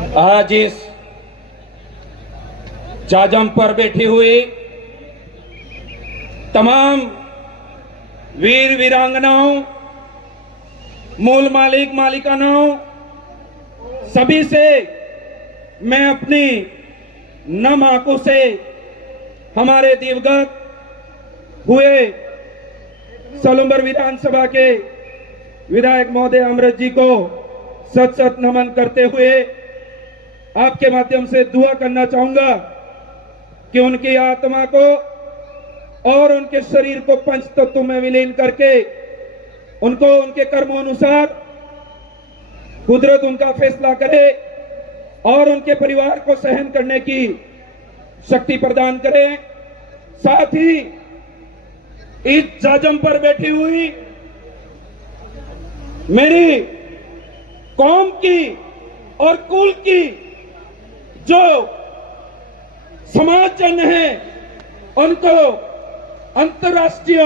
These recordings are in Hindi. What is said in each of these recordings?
आज इस जाजम पर बैठी हुई तमाम वीर वीरांगनाओं, मूल मालिक मालिकानाओं, सभी से मैं अपनी नम आंखों से हमारे दिवंगत हुए सलूंबर विधानसभा के विधायक महोदय अमृत जी को सत सत नमन करते हुए आपके माध्यम से दुआ करना चाहूंगा कि उनकी आत्मा को और उनके शरीर को पंच तत्व में विलीन करके उनको उनके कर्मों अनुसार कुदरत उनका फैसला करे और उनके परिवार को सहन करने की शक्ति प्रदान करे। साथ ही इस जाजम पर बैठी हुई मेरी कौम की और कुल की जो समाजजन है उनको अंतर्राष्ट्रीय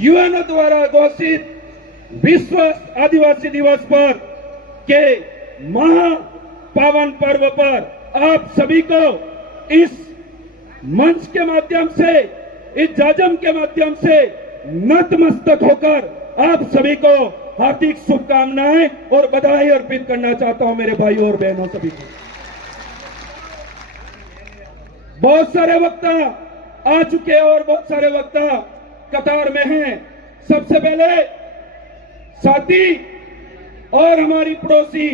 यूएन द्वारा घोषित विश्व आदिवासी दिवस पर के महा पावन पर्व पर आप सभी को इस मंच के माध्यम से, इस जाजम के माध्यम से नतमस्तक होकर आप सभी को हार्दिक शुभकामनाएं और बधाई अर्पित करना चाहता हूं मेरे भाइयों और बहनों सभी को। बहुत सारे वक्ता आ चुके और बहुत सारे वक्ता कतार में हैं। सबसे पहले साथी और हमारी पड़ोसी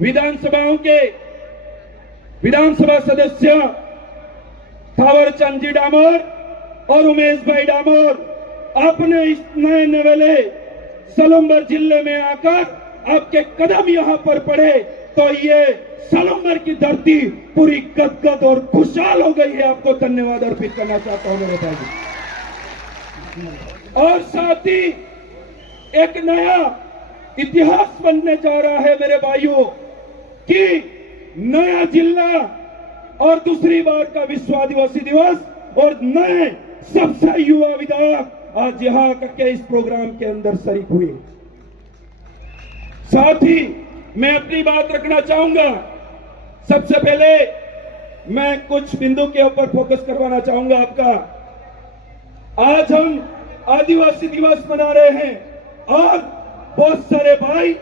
विधानसभाओं के विधानसभा सदस्य थावरचंद जी डामोर और उमेश भाई डामोर अपने इस नए नवेले सलूंबर जिले में आकर आपके कदम यहां पर पड़े तो ये सलूंबर की धरती पूरी गदगद और खुशहाल हो गई है। आपको धन्यवाद अर्पित करना चाहता हूं मेरे भाई। और साथ ही एक नया इतिहास बनने जा रहा है मेरे भाइयों कि नया जिला और दूसरी बार का विश्व आदिवासी दिवस और नए सबसे युवा विधायक आज यहां आकर के इस प्रोग्राम के अंदर शरीक हुए। साथ ही मैं अपनी बात रखना चाहूंगा। सबसे पहले मैं कुछ बिंदु के ऊपर फोकस करवाना चाहूंगा आपका। आज हम आदिवासी दिवस मना रहे हैं और बहुत सारे भाई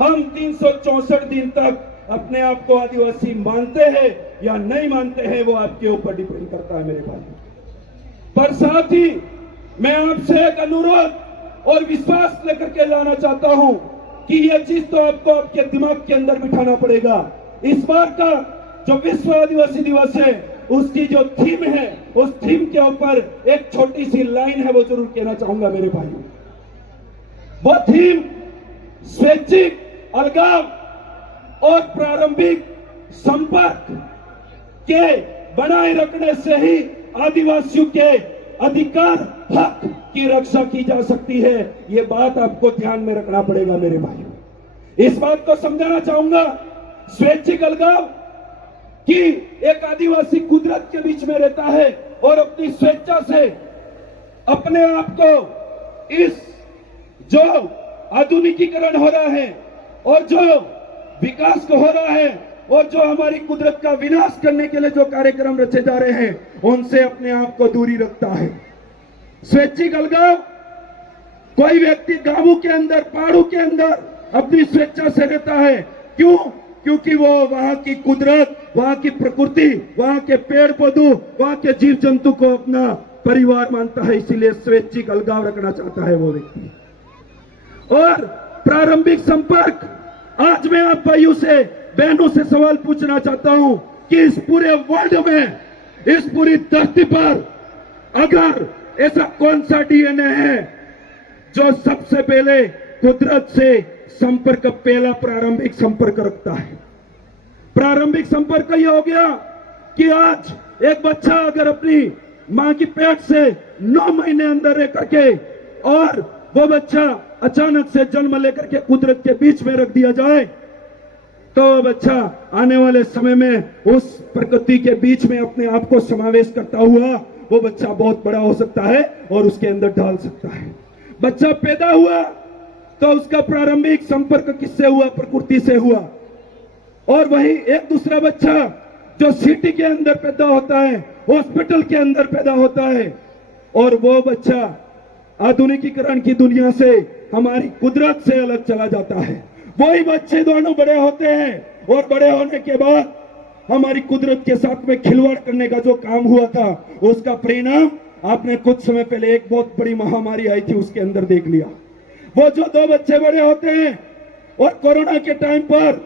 हम 364 दिन तक अपने आप को आदिवासी मानते हैं या नहीं मानते हैं वो आपके ऊपर डिपेंड करता है मेरे भाई। पर साथ ही मैं आपसे एक अनुरोध और विश्वास लेकर के लाना चाहता हूं कि यह चीज तो आपको आपके दिमाग के अंदर बिठाना पड़ेगा। इस बार का जो विश्व आदिवासी दिवस है उसकी जो थीम है उस थीम के ऊपर एक छोटी सी लाइन है वो जरूर कहना चाहूंगा मेरे भाइयों। वो थीम स्वैच्छिक अलगाव और प्रारंभिक संपर्क के बनाए रखने से ही आदिवासियों के अधिकार हक की रक्षा की जा सकती है। ये बात आपको ध्यान में रखना पड़ेगा मेरे भाइयों। इस बात को समझाना चाहूंगा। स्वैच्छिक अलगाव कि एक आदिवासी कुदरत के बीच में रहता है और अपनी स्वेच्छा से अपने आप को इस जो आधुनिकीकरण हो रहा है और जो विकास को हो रहा है और जो हमारी कुदरत का विनाश करने के लिए जो कार्यक्रम रचे जा रहे हैं उनसे अपने आप को दूरी रखता है। स्वैच्छिक अलगाव कोई व्यक्ति गांवों के अंदर पहाड़ों के अंदर अपनी स्वेच्छा से रहता है। क्यों? क्योंकि वो वहां की कुदरत, वहां की प्रकृति, वहां के पेड़ पौधों, वहां के जीव जंतु को अपना परिवार मानता है, इसीलिए स्वैच्छिक अलगाव रखना चाहता है वो व्यक्ति। और प्रारंभिक संपर्क, आज मैं आप भाइयों से बहनों से सवाल पूछना चाहता हूं कि इस पूरे वर्ल्ड में, इस पूरी धरती पर अगर ऐसा कौन सा डीएनए है जो सबसे पहले कुदरत से संपर्क, पहला प्रारंभिक संपर्क रखता है? प्रारंभिक संपर्क यह हो गया कि आज एक बच्चा अगर अपनी मां की पेट से 9 महीने अंदर रह करके और वो बच्चा अचानक से जन्म लेकर के कुदरत के बीच में रख दिया जाए तो बच्चा आने वाले समय में उस प्रकृति के बीच में अपने आप को समावेश करता हुआ वो बच्चा बहुत बड़ा हो सकता है और उसके अंदर ढाल सकता है। बच्चा पैदा हुआ तो उसका प्रारंभिक संपर्क किससे हुआ? प्रकृति से हुआ। और वही एक दूसरा बच्चा जो सिटी के अंदर पैदा होता है, हॉस्पिटल के अंदर पैदा होता है, और वो बच्चा आधुनिकीकरण की दुनिया से, हमारी कुदरत से अलग चला जाता है। वही बच्चे दोनों बड़े होते हैं और बड़े होने के बाद हमारी कुदरत के साथ में खिलवाड़ करने का जो काम हुआ था, उसका परिणाम आपने कुछ समय पहले एक बहुत बड़ी महामारी आई थी उसके अंदर देख लिया। वो जो दो बच्चे बड़े होते हैं और कोरोना के टाइम पर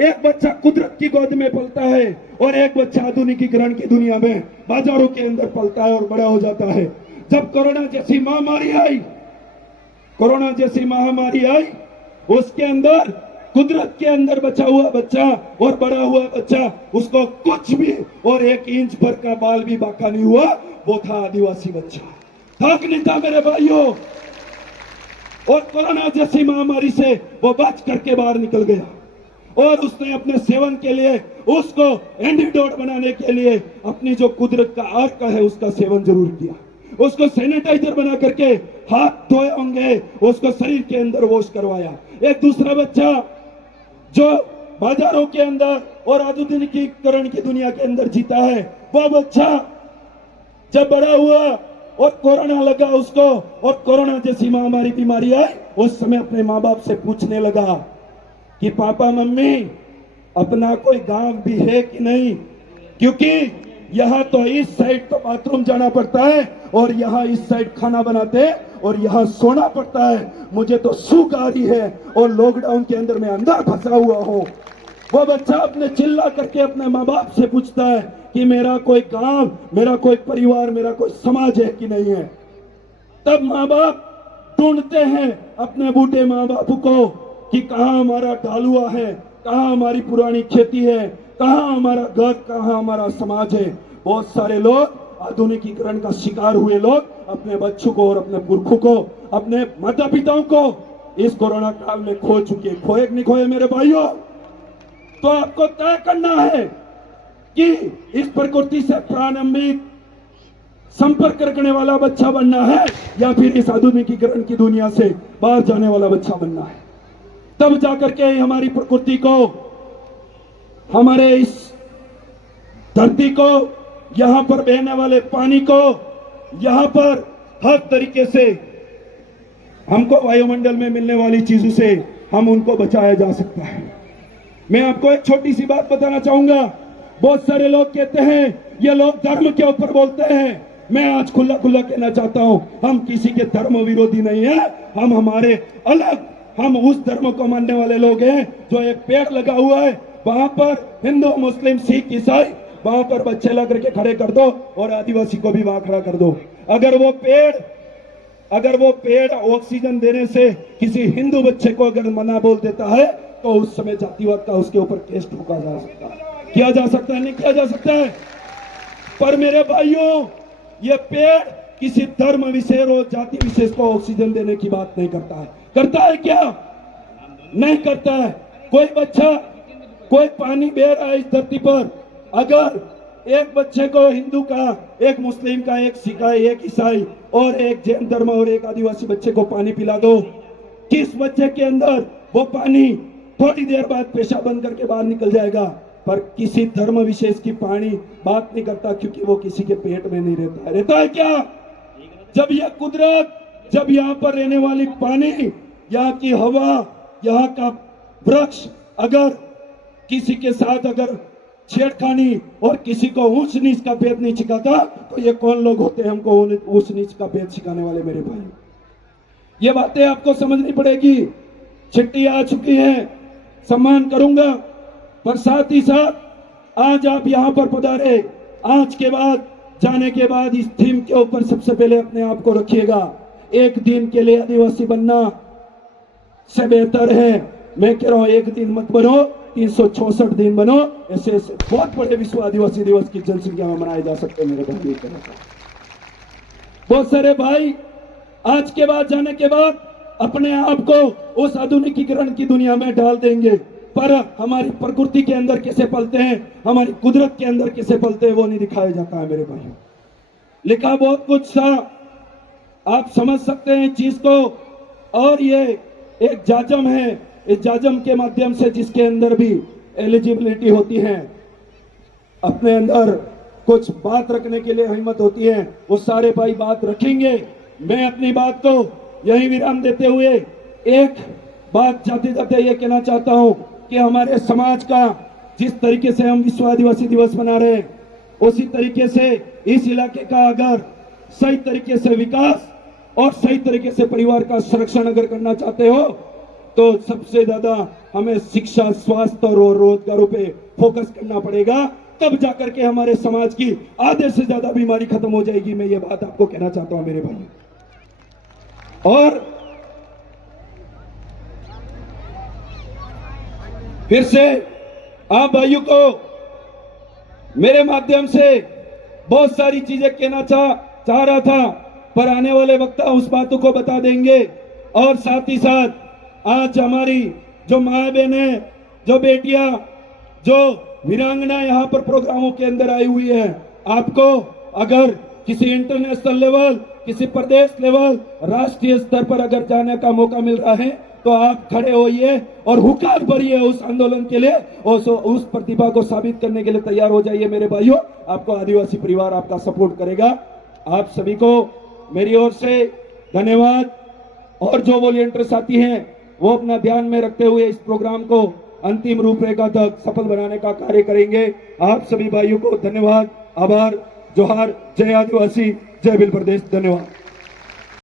एक बच्चा कुदरत की गोद में पलता है और एक बच्चा आधुनिकीकरण की दुनिया में बाजारों के अंदर पलता है और बड़ा हो जाता है। जब कोरोना जैसी महामारी आई, उसके अंदर कुदरत के अंदर बचा हुआ बच्चा और बड़ा हुआ बच्चा, उसको कुछ भी और 1 इंच भर का बाल भी बाका नहीं हुआ, वो था आदिवासी बच्चा। हक नहीं था मेरे भाइयों। और कोरोना जैसी महामारी से वो बच करके बाहर निकल गया और उसने अपने सेवन के लिए, उसको एंटीडोट बनाने के लिए अपनी जो कुदरत का अर्क है उसका सेवन जरूर किया। उसको सैनिटाइजर बना करके हाथ धोए होंगे, उसको शरीर के अंदर वॉश करवाया। एक दूसरा बच्चा जो बाजारों के अंदर और आधुनिकीकरण की दुनिया के अंदर जीता है, वो बच्चा जब बड़ा हुआ और कोरोना लगा उसको, और कोरोना जैसी महामारी बीमारी आई, उस समय अपने माँ बाप से पूछने लगा कि पापा मम्मी अपना कोई गांव भी है कि नहीं, क्योंकि यहाँ तो इस साइड तो बाथरूम जाना पड़ता है और यहाँ इस साइड खाना बनाते और यहाँ सोना पड़ता है। मुझे तो सूख आ रही है और लॉकडाउन के अंदर मैं अंदर फंसा हुआ हूँ। वो बच्चा अपने चिल्ला करके अपने माँ बाप से पूछता है कि मेरा कोई गांव, मेरा कोई परिवार, मेरा कोई समाज है कि नहीं है। तब माँ बाप ढूंढते हैं अपने बूढ़े माँ बाप को कि कहाँ हमारा ढालुआ है, कहाँ हमारी पुरानी खेती है, कहाँ हमारा घर, कहाँ हमारा समाज है। बहुत सारे लोग आधुनिकीकरण का शिकार हुए लोग अपने बच्चों को और अपने पुरखों को, अपने माता पिताओं को इस कोरोना काल में खो चुके। खोए कि नहीं खोए मेरे भाइयों? तो आपको तय करना है कि इस प्रकृति से प्रारंभिक संपर्क रखने वाला बच्चा बनना है या फिर इस आधुनिकीकरण की दुनिया से बाहर जाने वाला बच्चा बनना है। तब जाकर के हमारी प्रकृति को, हमारे इस धरती को, यहां पर बहने वाले पानी को, यहां पर हर तरीके से हमको वायुमंडल में मिलने वाली चीजों से हम उनको बचाया जा सकता है। मैं आपको एक छोटी सी बात बताना चाहूंगा। बहुत सारे लोग कहते हैं ये लोग धर्म के ऊपर बोलते हैं। मैं आज खुला खुला कहना चाहता हूं, हम किसी के धर्म विरोधी नहीं है। हम हमारे अलग, हम उस धर्म को मानने वाले लोग हैं जो एक पेड़ लगा हुआ है, वहां पर हिंदू, मुस्लिम, सिख, ईसाई, वहां पर बच्चे ला करके खड़े कर दो और आदिवासी को भी वहां खड़ा कर दो। अगर वो पेड़ ऑक्सीजन देने से किसी हिंदू बच्चे को अगर मना बोल देता है तो उस समय जातिवाद का उसके ऊपर केस ठोका जा सकता है। किया जा सकता है, नहीं किया जा सकता है। पर मेरे भाइयों, ये पेड़ किसी धर्म विशेष और जाति विशेष को ऑक्सीजन देने की बात नहीं करता है। करता है क्या? नहीं करता है। कोई बच्चा, कोई पानी बह रहा है इस धरती पर, अगर एक बच्चे को हिंदू का, एक मुस्लिम का, एक सिख का, एक ईसाई और एक जैन धर्म और एक आदिवासी बच्चे को पानी पिला दो, किस बच्चे के अंदर वो पानी थोड़ी देर बाद पेशाब बंद करके बाहर निकल जाएगा। पर किसी धर्म विशेष की पानी बात नहीं करता, क्योंकि वो किसी के पेट में नहीं रहता है। रहता है क्या? जब यह कुदरत, जब यहाँ पर रहने वाली पानी, यहाँ की हवा, यहाँ का वृक्ष अगर किसी के साथ अगर छेड़खानी और किसी को ऊंच नीच का भेद नहीं सिखाता, तो ये कौन लोग होते हैं हमको ऊंच नीच का भेद सिखाने वाले मेरे भाई? ये बातें आपको समझनी पड़ेगी। चिट्ठी आ चुकी है, सम्मान करूंगा, पर साथ ही साथ आज आप यहां पर पधारे, आज के बाद, जाने के बाद इस थीम के ऊपर सबसे पहले अपने आप को रखिएगा। एक दिन के लिए आदिवासी बनना से बेहतर है, मैं कह रहा हूं, एक दिन मत बनो, 364 दिन बनो। ऐसे ऐसे बहुत बड़े विश्व आदिवासी दिवस की जनसंख्या में मनाए जा सकते हैं मेरे भाई। बहुत सारे भाई आज के बाद, जाने के बाद अपने आप को उस आधुनिकीकरण की दुनिया में डाल देंगे, पर हमारी प्रकृति के अंदर कैसे पलते हैं, हमारी कुदरत के अंदर कैसे पलते हैं, वो नहीं दिखाया जाता है मेरे भाई। लिखा बहुत कुछ सा, आप समझ सकते हैं चीज को। और ये एक जाजम है, इस जाजम के माध्यम से जिसके अंदर भी एलिजिबिलिटी होती है, अपने अंदर कुछ बात रखने के लिए हिम्मत होती है, वो सारे भाई बात रखेंगे। मैं अपनी बात को यही विराम देते हुए एक बात जाते जाते ये कहना चाहता हूं कि हमारे समाज का जिस तरीके से हम विश्व आदिवासी दिवस मना रहे हैं, उसी तरीके से इस इलाके का अगर सही तरीके से विकास और सही तरीके से परिवार का संरक्षण अगर करना चाहते हो तो सबसे ज्यादा हमें शिक्षा, स्वास्थ्य और रोजगारों पे फोकस करना पड़ेगा। तब जाकर के हमारे समाज की आधे से ज्यादा बीमारी खत्म हो जाएगी। मैं ये बात आपको कहना चाहता हूं मेरे भाई। और फिर से आप भाइयों को मेरे माध्यम से बहुत सारी चीजें कहना चाह रहा था, पर आने वाले वक्त उस बातों को बता देंगे। और साथ ही साथ आज हमारी जो माँ बहनें, जो बेटियां, जो वीरांगना यहाँ पर प्रोग्रामों के अंदर आई हुई है, आपको अगर किसी इंटरनेशनल लेवल, किसी प्रदेश लेवल, राष्ट्रीय स्तर पर अगर जाने का मौका मिल रहा है तो आप खड़े होइए और हुकार भरिए उस आंदोलन के लिए, और उस प्रतिभा को साबित करने के लिए तैयार हो जाइए मेरे भाइयों। आपको आदिवासी परिवार आपका सपोर्ट करेगा। आप सभी को मेरी ओर से धन्यवाद। और जो वॉलंटियर साथी हैं वो अपना ध्यान में रखते हुए इस प्रोग्राम को अंतिम रूपरेखा तक सफल बनाने का कार्य करेंगे। आप सभी भाइयों को धन्यवाद, आभार, जोहार, जय आदिवासी, जय भील प्रदेश। धन्यवाद।